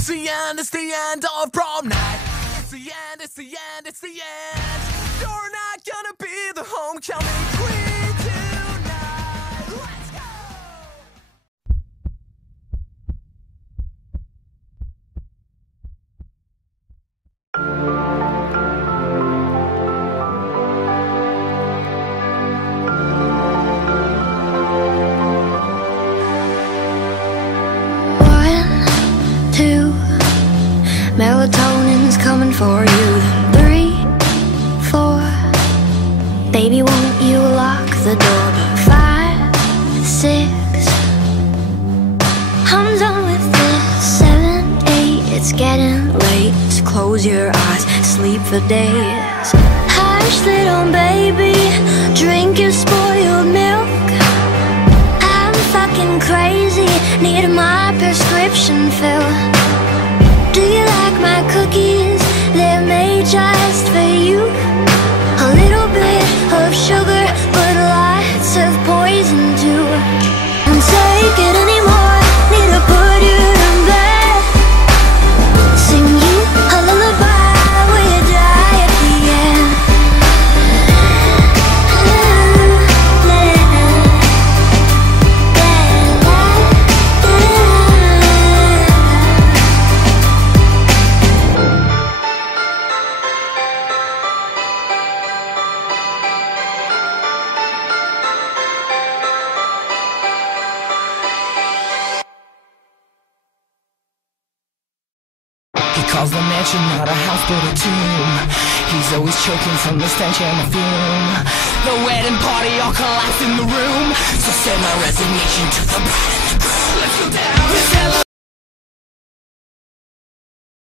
It's the end, it's the end of prom night. It's the end, it's the end, it's the end. You're not gonna be the homecoming queen tonight. Let's go! Melatonin's coming for you. 3, 4. Baby, won't you lock the door? 5, 6. I'm done with this. 7, 8. It's getting late. So close your eyes, sleep for days. Hush, little baby, drink your spoiled milk. I'm fucking crazy, need my prescription filled. Do you like my cookies? They're made just for you. A little bit of sugar, but lots of poison too. Don't take it anymore, need to put you in bed. Sing you a lullaby when you die at the end. He calls the mansion not a house but a tomb. He's always choking from the stench and the fume. The wedding party all collapsed in the room. So send my resignation to the bride and the groom. Let's go down.